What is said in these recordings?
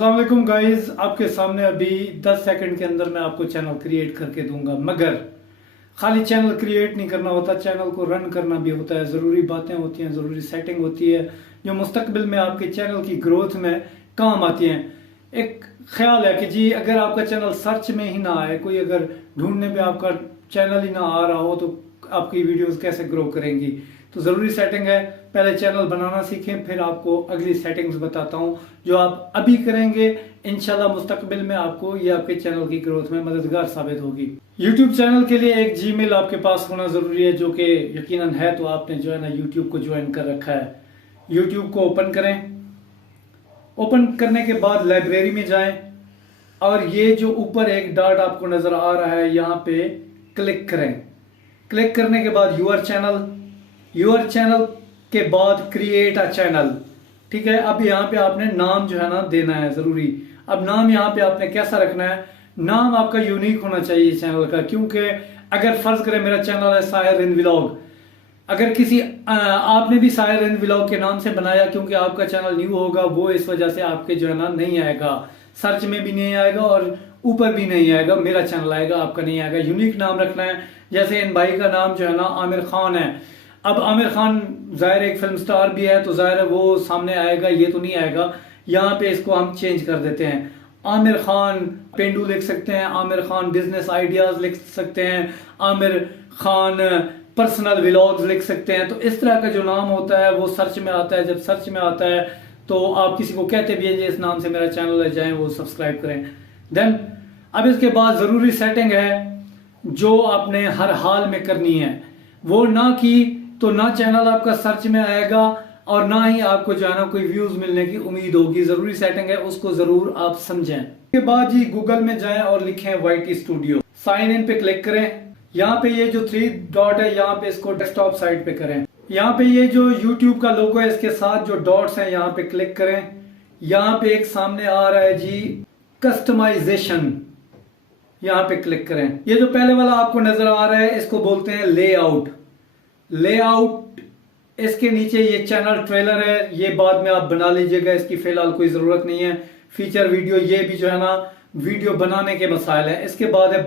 अस्सलाम वालेकुम गाइस, आपके सामने अभी 10 सेकंड के अंदर मैं आपको चैनल क्रिएट करके दूंगा। मगर खाली चैनल क्रिएट नहीं करना होता, चैनल को रन करना भी होता है। ज़रूरी बातें होती हैं, ज़रूरी सेटिंग होती है जो मुस्तकबिल में आपके चैनल की ग्रोथ में काम आती हैं। एक ख्याल है कि जी अगर आपका चैनल सर्च में ही ना आए, कोई अगर ढूंढने पे आपका चैनल ही ना आ रहा हो तो आपकी वीडियोस कैसे ग्रो करेंगी। तो ज़रूरी सेटिंग है, पहले चैनल बनाना सीखें, फिर आपको अगली सेटिंग्स बताता हूँ जो आप अभी करेंगे। इंशाल्लाह मुस्तकबिल में आपको ये आपके चैनल की ग्रोथ में मददगार साबित होगी। यूट्यूब चैनल के लिए एक जीमेल आपके पास होना ज़रूरी है, जो कि यकीनन है। तो आपने जो है ना यूट्यूब को ज्वाइन कर रखा है। यूट्यूब को ओपन करें। ओपन करने के बाद लाइब्रेरी में जाएं और ये जो ऊपर एक डॉट आपको नज़र आ रहा है, यहाँ पे क्लिक करें। क्लिक करने के बाद यूर चैनल के बाद क्रिएट अ चैनल। ठीक है, अब यहाँ पे आपने नाम जो है ना देना है ज़रूरी। अब नाम यहाँ पे आपने कैसा रखना है, नाम आपका यूनिक होना चाहिए चैनल का। क्योंकि अगर फर्ज करें मेरा चैनल है साहिर इन व्लॉग, अगर किसी आपने भी साहिर इन व्लॉग के नाम से बनाया, क्योंकि आपका चैनल न्यू होगा, वो इस वजह से आपके जो है ना नहीं आएगा, सर्च में भी नहीं आएगा और ऊपर भी नहीं आएगा। मेरा चैनल आएगा, आपका नहीं आएगा। यूनिक नाम रखना है। जैसे इन भाई का नाम जो है ना आमिर खान है। अब आमिर खान जाहिर एक फिल्म स्टार भी है, तो जाहिर है वो सामने आएगा, ये तो नहीं आएगा। यहाँ पे इसको हम चेंज कर देते हैं। आमिर खान पेंडू लिख सकते हैं, आमिर खान बिजनेस आइडियाज लिख सकते हैं, आमिर खान पर्सनल व्लॉग्स लिख सकते हैं। तो इस तरह का जो नाम होता है वो सर्च में आता है। जब सर्च में आता है तो आप किसी को कहते भी हैं इस नाम से मेरा चैनल है, जाएं वो सब्सक्राइब करें। देन अब इसके बाद ज़रूरी सेटिंग है जो आपने हर हाल में करनी है। वो ना की तो ना चैनल आपका सर्च में आएगा और ना ही आपको जो है ना कोई व्यूज मिलने की उम्मीद होगी। जरूरी सेटिंग है, उसको जरूर आप समझें। इसके बाद जी गूगल में जाएं और लिखें YT स्टूडियो। साइन इन पे क्लिक करें। यहाँ पे ये जो 3 डॉट है, यहाँ पे इसको डेस्कटॉप साइड पे करें। यहाँ पे ये जो YouTube का लोगो है, इसके साथ जो डॉट्स हैं यहाँ पे क्लिक करें। यहाँ पे एक सामने आ रहा है जी कस्टमाइजेशन, यहाँ पे क्लिक करें। ये जो पहले वाला आपको नजर आ रहा है इसको बोलते हैं लेआउट। इसके नीचे ये चैनल ट्रेलर है, ये बाद में आप बना लीजिएगा, इसकी फिलहाल कोई जरूरत नहीं है। फीचर वीडियो, ये भी जो है ना वीडियो बनाने के मसाइल है। इसके बाद है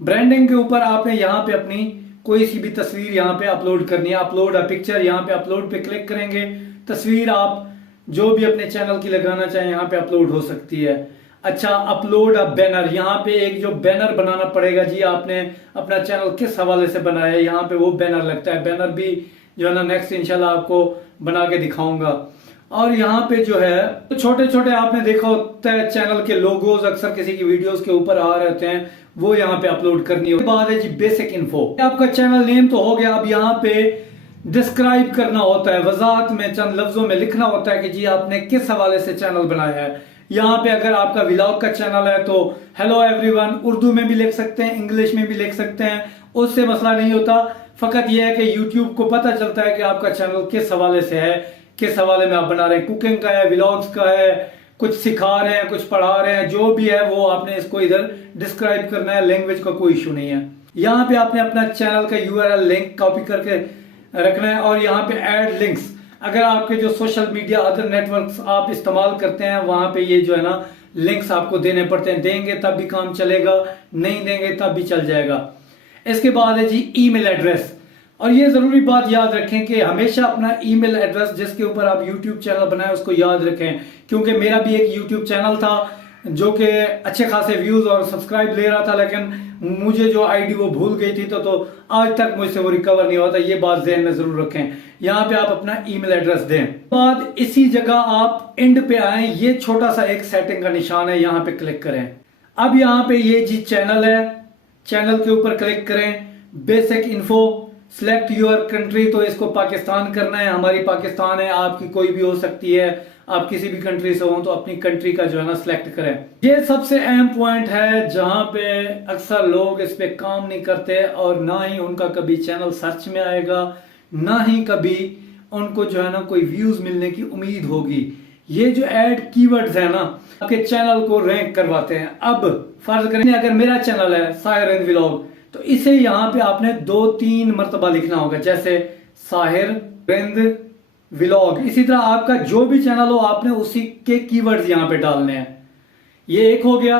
ब्रांडिंग के ऊपर आपने यहाँ पे अपनी कोई सी भी तस्वीर यहाँ पे अपलोड करनी है। अपलोड अ पिक्चर, यहाँ पे अपलोड पे क्लिक करेंगे। तस्वीर आप जो भी अपने चैनल की लगाना चाहें यहाँ पे अपलोड हो सकती है। अच्छा, अपलोड अ बैनर, यहाँ पे एक जो बैनर बनाना पड़ेगा जी। आपने अपना चैनल किस हवाले से बनाया है, यहाँ पे वो बैनर लगता है। बैनर भी जो है ना नेक्स्ट इंशाल्लाह आपको बना के दिखाऊंगा। और यहाँ पे जो है तो छोटे छोटे आपने देखा होता है चैनल के लोगोज अक्सर किसी की वीडियोस के ऊपर आ रहते हैं, वो यहाँ पे अपलोड करनी है। बाद है जी बेसिक इन्फो। आपका चैनल नेम तो हो गया। अब यहाँ पे डिस्क्राइब करना होता है, वजाहत में चंद लफ्जों में लिखना होता है कि जी आपने किस हवाले से चैनल बनाया है। यहाँ पे अगर आपका व्लॉग का चैनल है तो हेलो एवरीवन उर्दू में भी लिख सकते हैं, इंग्लिश में भी लिख सकते हैं, उससे मसला नहीं होता। फकत यह है कि यूट्यूब को पता चलता है कि आपका चैनल किस हवाले से है, किस हवाले में आप बना रहे हैं। कुकिंग का है, व्लॉग्स का है, कुछ सिखा रहे हैं, कुछ पढ़ा रहे हैं, जो भी है वो आपने इसको इधर डिस्क्राइब करना है। लैंग्वेज का कोई इशू नहीं है। यहाँ पे आपने अपना चैनल का URL लिंक कॉपी करके रखना है। और यहाँ पे ऐड लिंक्स, अगर आपके जो सोशल मीडिया अदर नेटवर्क्स आप इस्तेमाल करते हैं वहां पे ये जो है ना लिंक्स आपको देने पड़ते हैं। देंगे तब भी काम चलेगा, नहीं देंगे तब भी चल जाएगा। इसके बाद है जी ईमेल एड्रेस। और ये जरूरी बात याद रखें कि हमेशा अपना ईमेल एड्रेस जिसके ऊपर आप यूट्यूब चैनल बनाए उसको याद रखें। क्योंकि मेरा भी एक यूट्यूब चैनल था जो कि अच्छे खासे व्यूज और सब्सक्राइब ले रहा था, लेकिन मुझे जो आईडी वो भूल गई थी, तो आज तक मुझसे वो रिकवर नहीं होता। ये बात ध्यान में जरूर रखें। यहाँ पे आप अपना ईमेल एड्रेस दें। बाद इसी जगह आप एंड पे आए, ये छोटा सा एक सेटिंग का निशान है, यहाँ पे क्लिक करें। अब यहाँ पे ये जी चैनल है, चैनल के ऊपर क्लिक करें। Basic info, select your country, तो इसको पाकिस्तान करना है। हमारी पाकिस्तान है, आपकी कोई भी हो सकती है, आप किसी भी कंट्री से हो तो अपनी कंट्री का जो है ना सिलेक्ट करें। ये सबसे अहम पॉइंट है जहां पे अक्सर लोग इस पे काम नहीं करते और ना ही उनका कभी चैनल सर्च में आएगा, ना ही कभी उनको जो है ना कोई व्यूज मिलने की उम्मीद होगी। ये जो ऐड कीवर्ड्स है ना आपके चैनल को रैंक करवाते हैं। अब फर्ज करें अगर मेरा चैनल है साहिर इन व्लॉग, तो इसे यहाँ पे आपने 2-3 मरतबा लिखना होगा। जैसे साहिर व्लॉग। इसी तरह आपका जो भी चैनल हो आपने उसी के कीवर्ड्स यहां पे डालने हैं। ये एक हो गया।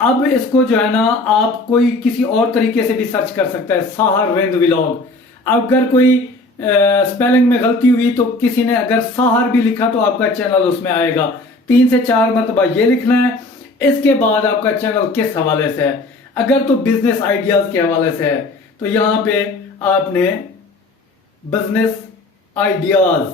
अब इसको जो है ना आप कोई किसी और तरीके से भी सर्च कर सकता है, साहर रिंद व्लॉग। अगर कोई स्पेलिंग में गलती हुई तो किसी ने अगर साहर भी लिखा तो आपका चैनल उसमें आएगा। 3 से 4 मरतबा ये लिखना है। इसके बाद आपका चैनल किस हवाले से है, अगर तो बिजनेस आइडियाज के हवाले से है तो यहां पे आपने बिजनेस आइडियाज,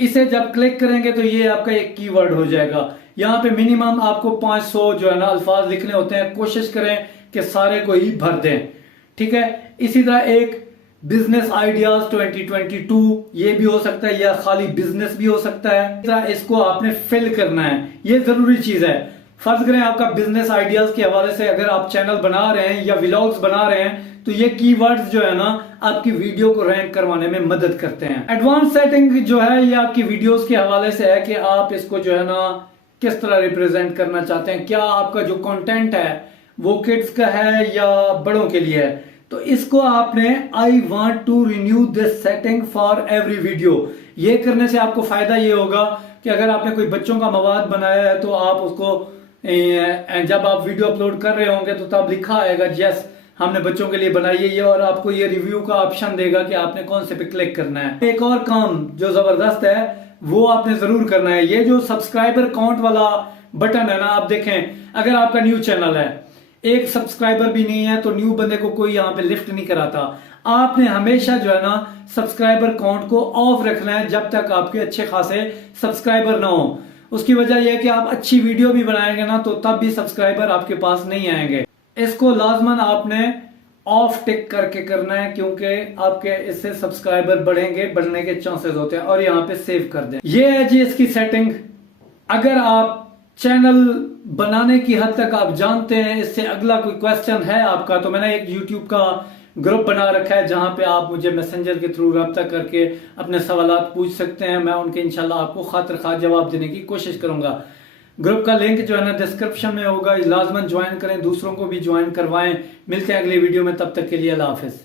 इसे जब क्लिक करेंगे तो ये आपका एक कीवर्ड हो जाएगा। यहां पे मिनिमम आपको 500 जो है ना अल्फाज लिखने होते हैं। कोशिश करें कि सारे को ही भर दें, ठीक है। इसी तरह एक बिजनेस आइडियाज 2022 ये भी हो सकता है, या खाली बिजनेस भी हो सकता है। इसको आपने फिल करना है, ये जरूरी चीज है। फर्ज करें आपका बिजनेस आइडियाज के हवाले से अगर आप चैनल बना रहे हैं या व्लॉग्स बना रहे हैं तो ये कीवर्ड्स जो है ना आपकी वीडियो को रैंक करवाने में मदद करते हैं। एडवांस सेटिंग जो है ये आपकी वीडियोस के हवाले से है कि आप इसको जो है ना किस तरह रिप्रेजेंट करना चाहते हैं। क्या आपका जो कंटेंट है वो किड्स का है या बड़ों के लिए है। तो इसको आपने I want to renew this setting for every video, ये करने से आपको फायदा ये होगा कि अगर आपने कोई बच्चों का मवाद बनाया है तो आप उसको जब आप वीडियो अपलोड कर रहे होंगे तो तब लिखा आएगा यस हमने बच्चों के लिए बनाई है ये, और आपको ये रिव्यू का ऑप्शन देगा कि आपने कौन से पे क्लिक करना है। एक और काम जो जबरदस्त है वो आपने जरूर करना है, ये जो सब्सक्राइबर काउंट वाला बटन है ना, आप देखें अगर आपका न्यू चैनल है, एक सब्सक्राइबर भी नहीं है तो न्यू बंदे को कोई यहाँ पे लिफ्ट नहीं कराता। आपने हमेशा जो है ना सब्सक्राइबर काउंट को ऑफ रखना है जब तक आपके अच्छे खासे सब्सक्राइबर ना हो। उसकी वजह यह है कि आप अच्छी वीडियो भी बनाएंगे ना तो तब भी सब्सक्राइबर आपके पास नहीं आएंगे। इसको लाजमन आपने ऑफ टिक करके करना है क्योंकि आपके इससे सब्सक्राइबर बढ़ेंगे, बढ़ने के चांसेस होते हैं। और यहाँ पे सेव कर दें। ये है जी इसकी सेटिंग। अगर आप चैनल बनाने की हद तक आप जानते हैं, इससे अगला कोई क्वेश्चन है आपका तो मैंने एक यूट्यूब का ग्रुप बना रखा है जहां पे आप मुझे मैसेंजर के थ्रू रब्ता करके अपने सवालात पूछ सकते हैं। मैं उनके इंशाल्लाह आपको खातिर खा जवाब देने की कोशिश करूंगा। ग्रुप का लिंक जो है ना डिस्क्रिप्शन में होगा, लाजमन ज्वाइन करें, दूसरों को भी ज्वाइन करवाएं। मिलते हैं अगली वीडियो में, तब तक के लिए अल्लाह हाफिज।